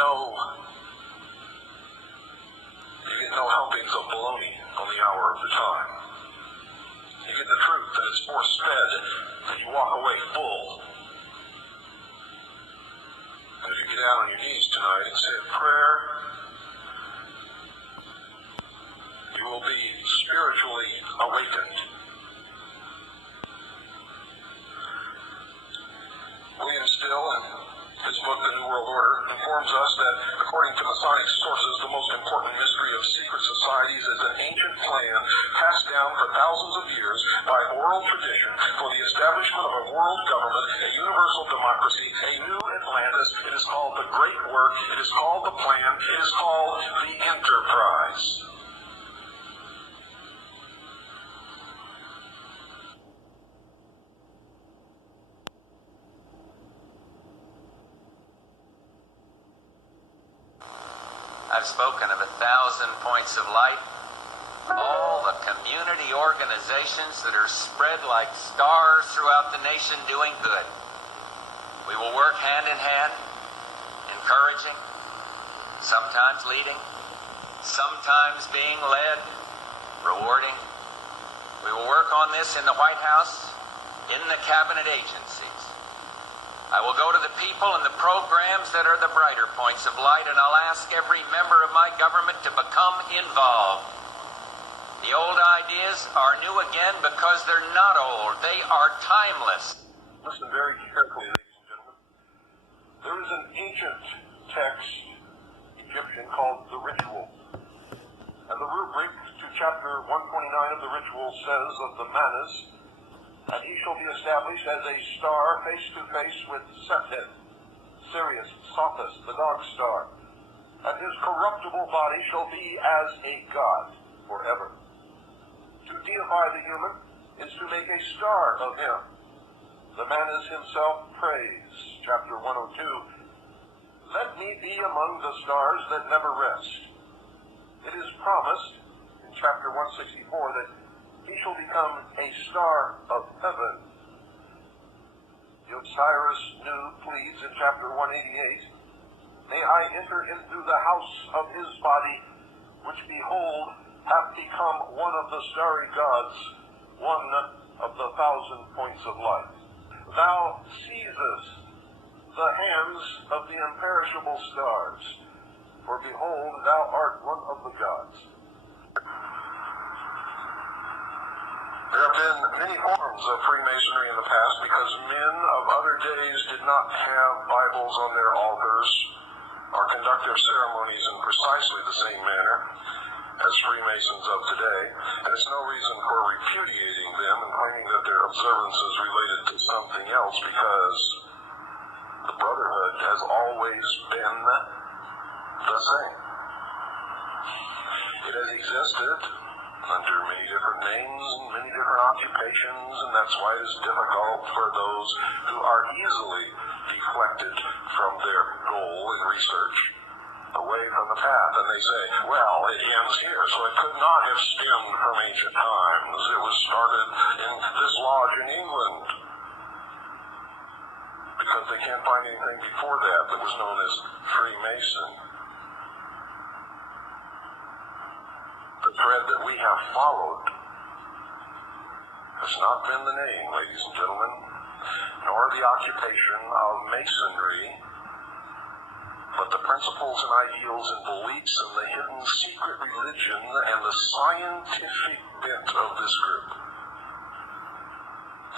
no helpings of baloney on the hour of the time. You get the truth that it's force-fed, that you walk away full. And if you get down on your knees tonight and say a prayer, you will be spiritually awakened. William Still, in his book, The New World Order, informs us that, according to Masonic sources, the most important mystery of secret societies is an ancient plan passed down for thousands of years by oral tradition for the establishment of a world government, a universal democracy, a new Atlantis. It is called the Great Work. It is called the Plan. It is called the Enterprise. I've spoken of 1,000 points of light, all the community organizations that are spread like stars throughout the nation doing good. We will work hand in hand, encouraging, sometimes leading, sometimes being led, rewarding. We will work on this in the White House, in the cabinet agencies. I will go to the people and the programs that are the brighter points of light, and I'll ask every member of my government to become involved. The old ideas are new again because they're not old. They are timeless. Listen very carefully, ladies and gentlemen. There is an ancient text, Egyptian, called the Ritual. And the rubric to chapter 129 of the Ritual says of the Manas, and he shall be established as a star face to face with Setet, Sirius, Sophis, the dog star. And his corruptible body shall be as a god forever. To deify the human is to make a star of him. The Manas himself prays, chapter 102, let me be among the stars that never rest. It is promised in chapter 164 that he shall become a star of heaven. The Osiris Nu pleads in chapter 188, may I enter into the house of his body, which behold, hath become one of the starry gods, one of the 1,000 points of light. Thou seizest the hands of the imperishable stars, for behold, thou art one of the gods. There have been many forms of Freemasonry in the past because men of other days did not have Bibles on their altars or conduct their ceremonies in precisely the same manner as Freemasons of today, and it's no reason for repudiating them and claiming that their observance is related to something else, because the Brotherhood has always been the same. It has existed under many different names and many different occupations, and that's why it is difficult for those who are easily deflected from their goal in research away from the path. And they say, well, it ends here, so it could not have stemmed from ancient times. It was started in this lodge in England, because they can't find anything before that that was known as Freemason. The thread that we have followed has not been the name, ladies and gentlemen, nor the occupation of Masonry, but the principles and ideals and beliefs and the hidden secret religion and the scientific bent of this group.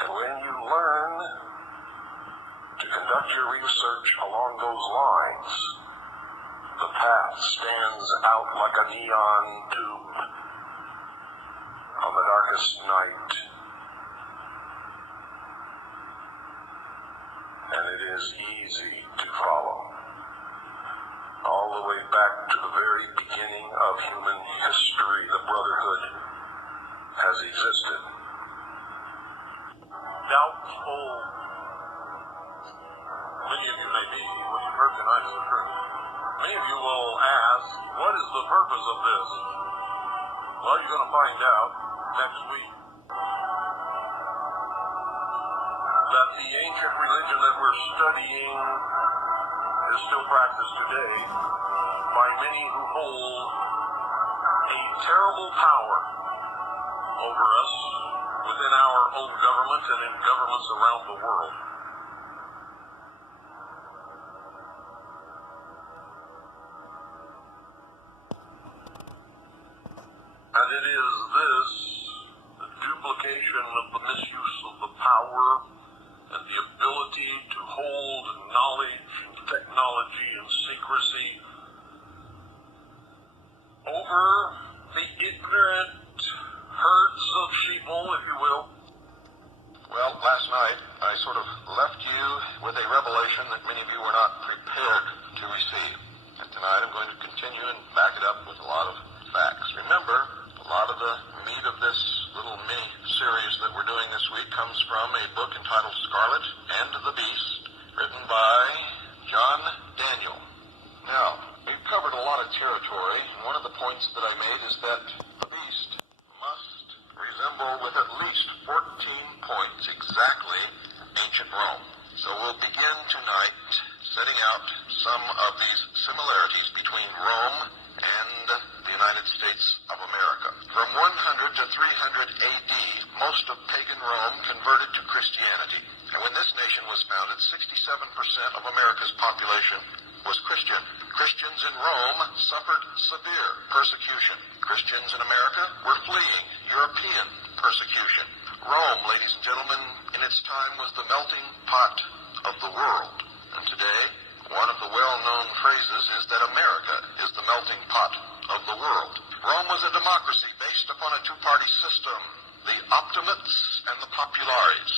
And when you learn to conduct your research along those lines, the path stands out like a neon tube on the darkest night. And it is easy to follow. All the way back to the very beginning of human history, the Brotherhood has existed. Doubtful, many of you may be, what you've heard tonight is the truth. Many of you will ask, what is the purpose of this? Well, you're going to find out next week. That the ancient religion that we're studying is still practiced today by many who hold a terrible power over us within our own government and in governments around the world. And it is this, the duplication of the misuse of the power and the ability to hold knowledge and technology and secrecy over the ignorant herds of sheeple, if you will. Well, last night I sort of left you with a revelation that many of you were not prepared to receive. And tonight I'm going to continue and back it up with a lot of facts. Remember, a lot of the meat of this little mini-series that we're doing this week comes from a book entitled Scarlet and the Beast, written by John Daniel. Now, we've covered a lot of territory, and one of the points that I made is that the beast must resemble with at least 14 points exactly ancient Rome. So we'll begin tonight setting out some of these similarities between Rome and the United States of America. From 100 to 300 AD, most of pagan Rome converted to Christianity. And when this nation was founded, 67% of America's population was Christian. Christians in Rome suffered severe persecution. Christians in America were fleeing European persecution. Rome, ladies and gentlemen, in its time was the melting pot of the world. And today, one of the well-known phrases is that America is the melting pot of the world. Rome was a democracy based upon a two-party system, the optimates and the populares.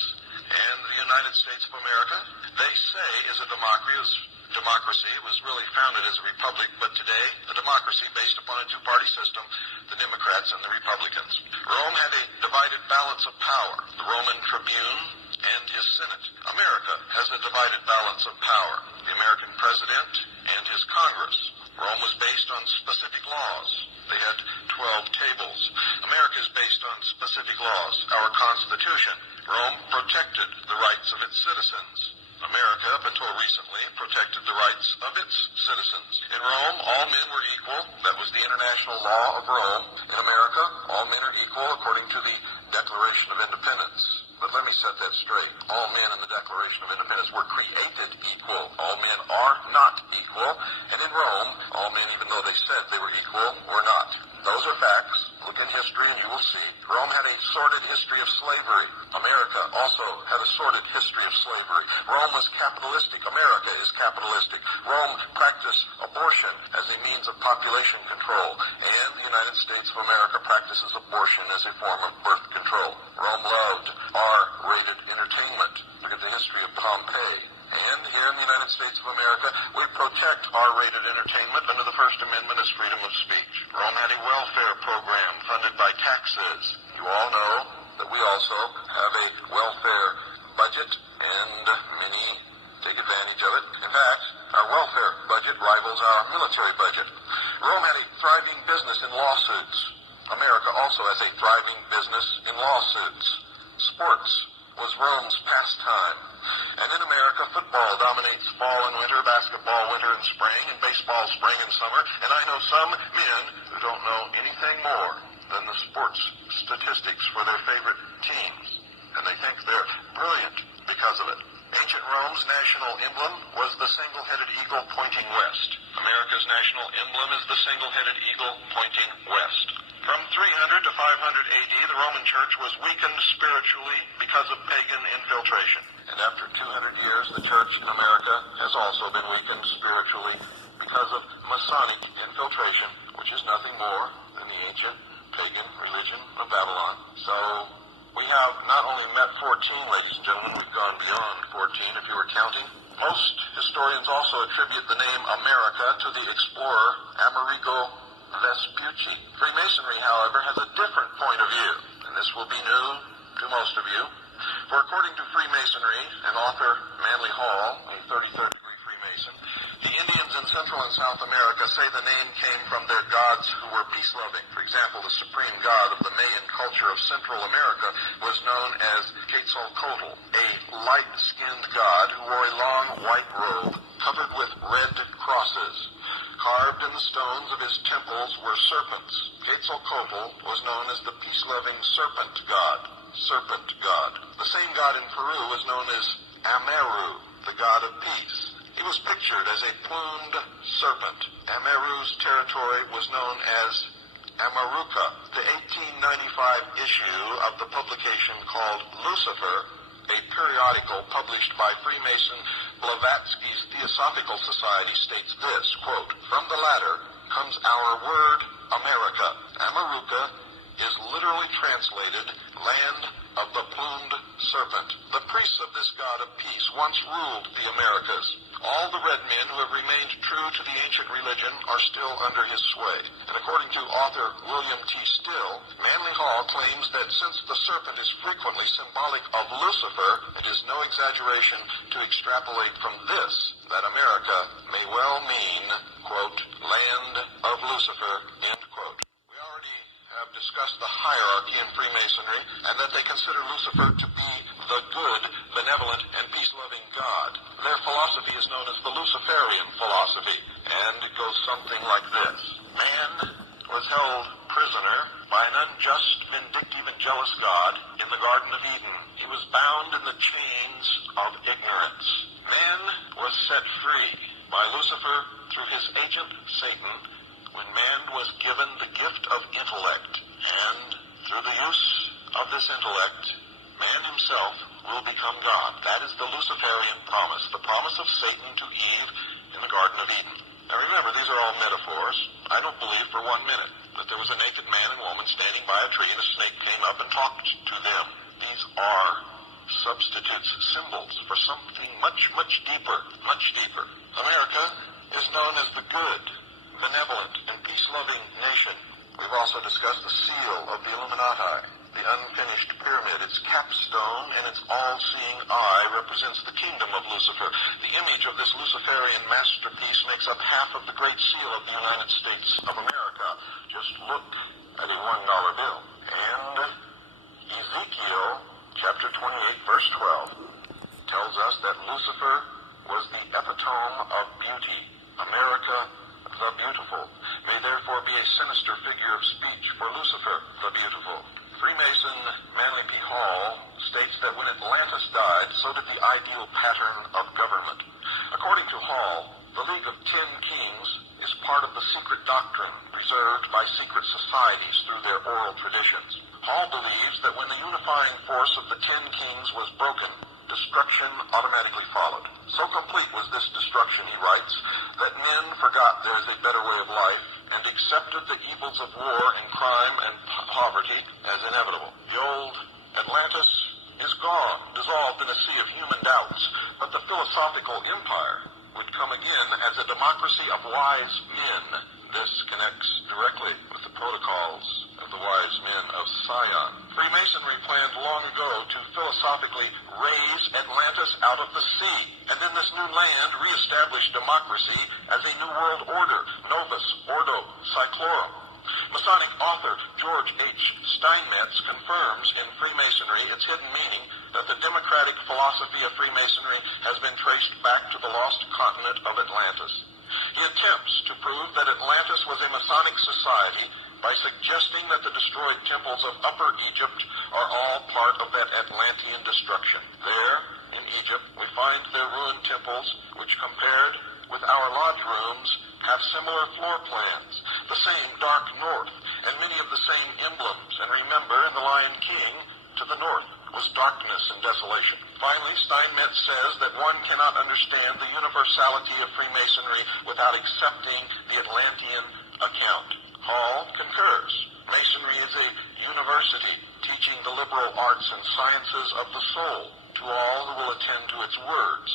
And the United States of America, they say, is a democracy. It was really founded as a republic, but today, a democracy based upon a two-party system, the Democrats and the Republicans. Rome had a divided balance of power, the Roman tribune and his Senate. America has a divided balance of power, the American president and his Congress. Rome was based on specific laws. They had 12 tables. America is based on specific laws, our Constitution. Rome protected the rights of its citizens. America, up until recently, protected the rights of its citizens. In Rome, all men were equal. That was the international law of Rome. In America, all men are equal according to the Declaration of Independence. But let me set that straight. All men in the Declaration of Independence were created equal. All men are not equal. And in Rome, all men, even though they said they were equal, were not. Those are facts. Look in history and you will see. Rome had a sordid history of slavery. America also had a sordid history of slavery. Rome was capitalistic. America is capitalistic. Rome practiced abortion as a means of population control. And the United States of America practices abortion as a form of birth control. Rome loved R-rated entertainment. Look at the history of Pompeii. And here in the United States of America, we protect R-rated entertainment under the First Amendment as freedom of speech. Rome had a welfare program funded by taxes. You all know that we also have a welfare budget, and many take advantage of it. In fact, our welfare budget rivals our military budget. Rome had a thriving business in lawsuits. America also has a thriving business in lawsuits. Sports was Rome's pastime. And in America, football dominates fall and winter, basketball winter and spring, and baseball spring and summer. And I know some men who don't know anything more than the sports statistics for their favorite teams. And they think they're brilliant because of it. Ancient Rome's national emblem was the single-headed eagle pointing west. America's national emblem is the single-headed eagle pointing west. From 300 to 500 AD, the Roman Church was weakened spiritually because of pagan infiltration. And after 200 years, the Church in America has also been weakened spiritually because of Masonic infiltration, which is nothing more than the ancient pagan religion of Babylon. So we have not only met 14, ladies and gentlemen, we've gone beyond 14 if you were counting. Most historians also attribute the name America to the explorer Amerigo Vespucci. Freemasonry, however, has a different point of view, and this will be new to most of you. For according to Freemasonry and author Manly Hall, a 33rd degree Freemason, the Indians in Central and South America say the name came from their gods who were peace-loving. For example, the supreme god of the Mayan culture of Central America was known as Quetzalcoatl, a light-skinned god who wore a long white robe covered with red crosses. Carved in the stones of his temples were serpents. Quetzalcoatl was known as the peace-loving serpent god. Serpent god. The same god in Peru was known as Ameru, the god of peace. He was pictured as a plumed serpent. Ameru's territory was known as Amaruca. The 1895 issue of the publication called Lucifer, a periodical published by Freemason Blavatsky's Theosophical Society, states this, quote, "From the latter comes our word America. Amaruca is literally translated land of the plumed serpent. The priests of this god of peace once ruled the Americas. All the red men who have remained true to the ancient religion are still under his sway." And according to author William T. Still, Manly Hall claims that since the serpent is frequently symbolic of Lucifer, it is no exaggeration to extrapolate from this that America may well mean, quote, "land of Lucifer," end quote. We already have discussed the hierarchy in Freemasonry and that they consider Lucifer to be the good, benevolent, and peace-loving God. Their philosophy is known as the Luciferian philosophy, and it goes something like this. Man was held prisoner by an unjust, vindictive, and jealous God in the Garden of Eden. He was bound in the chains of ignorance. Man was set free by Lucifer through his agent, Satan, when man was given the gift of intellect, and through the use of this intellect, man himself will become God. That is the Luciferian promise, the promise of Satan to Eve in the Garden of Eden. Now remember, these are all metaphors. I don't believe for 1 minute that there was a naked man and woman standing by a tree and a snake came up and talked to them. These are substitutes, symbols for something much, much deeper, much deeper. America is known as the good, benevolent, and peace-loving nation. We've also discussed the seal of the Illuminati, the unfinished pyramid. Its capstone and its all-seeing eye represents the kingdom of Lucifer. The image of this Luciferian masterpiece makes up half of the Great Seal of the United States of America. Just look at a $1 bill. And Ezekiel chapter 28, verse 12, tells us that Lucifer was the epitome of beauty. America, the beautiful, may therefore be a sinister figure of speech for Lucifer, the beautiful. Freemason Manly P. Hall states that when Atlantis died, so did the ideal pattern of government. According to Hall, the League of 10 Kings is part of the secret doctrine preserved by secret societies through their oral traditions. Hall believes that when the unifying force of the 10 Kings was broken, destruction automatically followed. So complete was this destruction, he writes, that men forgot there is a better way of life and accepted the evils of war and crime and poverty as inevitable. The old Atlantis is gone, dissolved in a sea of human doubts, but the philosophical empire would come again as a democracy of wise men. This connects directly with the protocols of the wise men of Sion. Freemasonry planned long ago to philosophically raise Atlantis out of the sea, and in this new land reestablish democracy as a new world order, Novus Ordo Seclorum. Masonic author George H. Steinmetz confirms in Freemasonry its hidden meaning that the democratic philosophy of Freemasonry has been traced back to the lost continent of Atlantis. He attempts to prove that Atlantis was a Masonic society by suggesting that the destroyed temples of Upper Egypt are all part of that Atlantean destruction. There, in Egypt, we find their ruined temples, which compared with our lodge rooms, have similar floor plans, the same dark north, and many of the same emblems. And remember, in the Lion King, to the north was darkness and desolation. Finally, Steinmetz says that one cannot understand the universality of Freemasonry without accepting the Atlantean account. Hall concurs. Masonry is a university teaching the liberal arts and sciences of the soul to all who will attend to its words.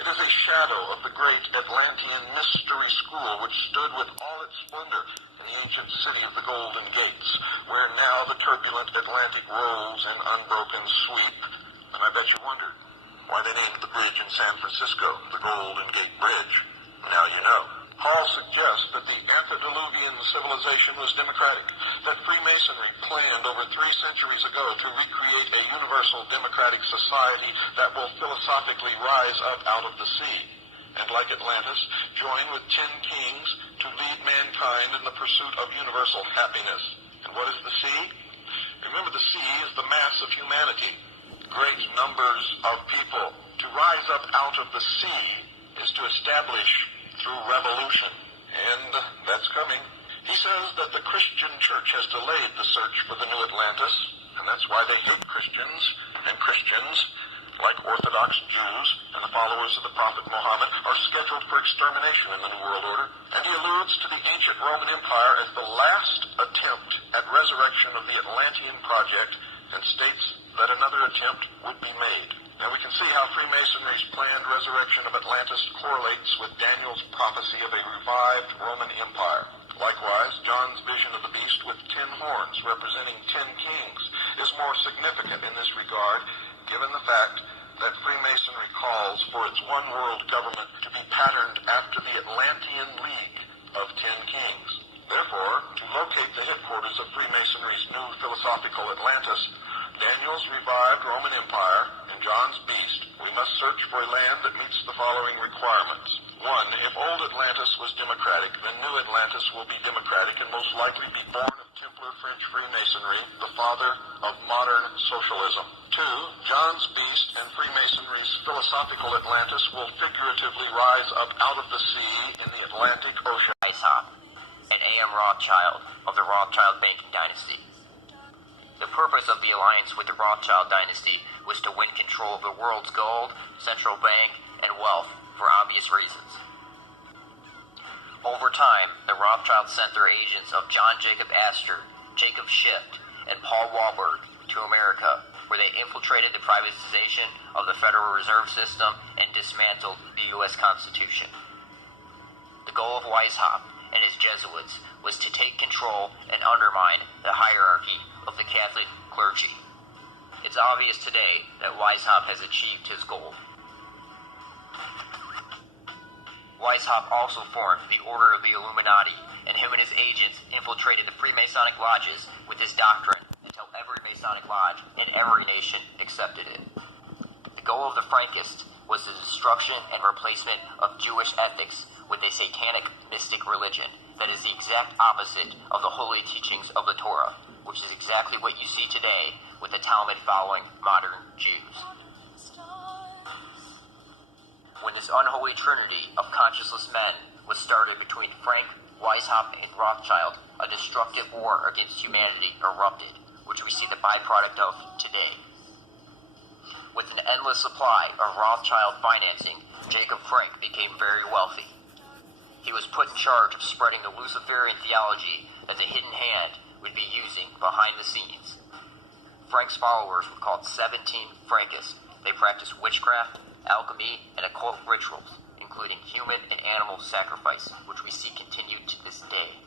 It is a shadow of the great Atlantean mystery school which stood with all its splendor in the ancient city of the Golden Gates, where now the turbulent Atlantic rolls in unbroken sweep. And I bet you wondered why they named the bridge in San Francisco the Golden Gate Bridge. Now you know. Paul suggests that the antediluvian civilization was democratic, that Freemasonry planned over 3 centuries ago to recreate a universal democratic society that will philosophically rise up out of the sea, and like Atlantis, join with 10 kings to lead mankind in the pursuit of universal happiness. And what is the sea? Remember, the sea is the mass of humanity, great numbers of people. To rise up out of the sea is to establish through revolution, and that's coming. He says that the Christian church has delayed the search for the new Atlantis, and that's why they hate Christians, and Christians, like Orthodox Jews and the followers of the Prophet Muhammad, are scheduled for extermination in the New World Order. And he alludes to the ancient Roman Empire as the last attempt at resurrection of the Atlantean project, and states that another attempt would be made. Now we can see how Freemasonry's planned resurrection of Atlantis correlates with Daniel's prophecy of a revived Roman Empire. Likewise, John's vision of the beast with 10 horns representing 10 kings is more significant in this regard, given the fact that Freemasonry calls for its one world government to be patterned after the Atlantean League of 10 kings. Therefore, to locate the headquarters of Freemasonry's new philosophical Atlantis, Daniel's revived Roman Empire, and John's beast, we must search for a land that meets the following requirements. 1. If old Atlantis was democratic, then new Atlantis will be democratic and most likely be born of Templar French Freemasonry, the father of modern socialism. 2. John's beast and Freemasonry's philosophical Atlantis will figuratively rise up out of the sea in the Atlantic Ocean. Weishaupt and A.M. Rothschild of the Rothschild banking dynasty. The purpose of the alliance with the Rothschild dynasty was to win control of the world's gold, central bank, and wealth for obvious reasons. Over time, the Rothschilds sent their agents of John Jacob Astor, Jacob Schiff, and Paul Warburg to America, where they infiltrated the privatization of the Federal Reserve System and dismantled the U.S. Constitution. The goal of Weishaupt and his Jesuits was to take control and undermine the hierarchy of the Catholic clergy. It's obvious today that Weishaupt has achieved his goal. Weishaupt also formed the Order of the Illuminati, and him and his agents infiltrated the Freemasonic lodges with his doctrine until every Masonic lodge in every nation accepted it. The goal of the Frankists was the destruction and replacement of Jewish ethics with a satanic mystic religion that is the exact opposite of the holy teachings of the Torah, which is exactly what you see today with the Talmud following modern Jews. When this unholy trinity of conscienceless men was started between Frank, Weishaupt, and Rothschild, a destructive war against humanity erupted, which we see the byproduct of today. With an endless supply of Rothschild financing, Jacob Frank became very wealthy. He was put in charge of spreading the Luciferian theology that the hidden hand would be using behind the scenes. Frank's followers were called 17 Frankists. They practiced witchcraft, alchemy, and occult rituals, including human and animal sacrifice, which we see continued to this day.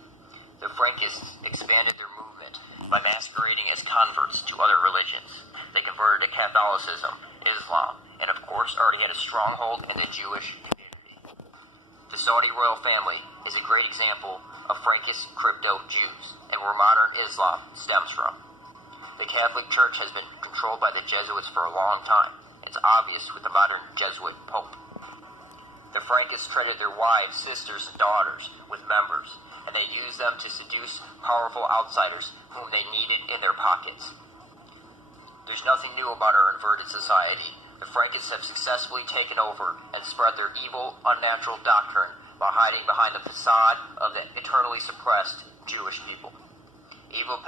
The Frankists expanded their movement by masquerading as converts to other religions. They converted to Catholicism, Islam, and of course already had a stronghold in the Jewish community. The Saudi royal family is a great example of Frankist crypto Jews, and where modern Islam stems from. The Catholic Church has been controlled by the Jesuits for a long time. It's obvious with the modern Jesuit Pope. The Frankists traded their wives, sisters, and daughters with members, and they used them to seduce powerful outsiders whom they needed in their pockets. There's nothing new about our inverted society. The Frankists have successfully taken over and spread their evil, unnatural doctrine by hiding behind the facade of the eternally suppressed Jewish people. Evil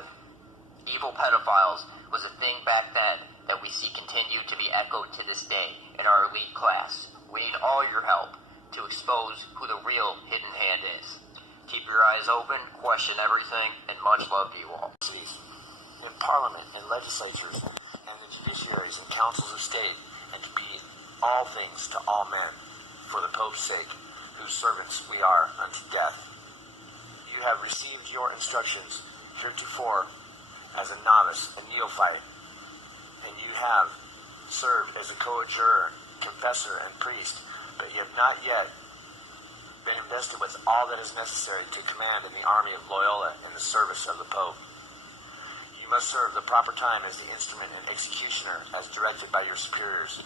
pedophiles was a thing back then that we see continue to be echoed to this day in our elite class. We need all your help to expose who the real hidden hand is. Keep your eyes open, question everything, and much love to you all. In Parliament and legislatures and the judiciaries and councils of state, and to be all things to all men, for the Pope's sake, whose servants we are unto death. You have received your instructions heretofore as a novice, a neophyte, and you have served as a co-adjurer, confessor, and priest, but you have not yet been invested with all that is necessary to command in the army of Loyola in the service of the Pope. You must serve the proper time as the instrument and executioner as directed by your superiors,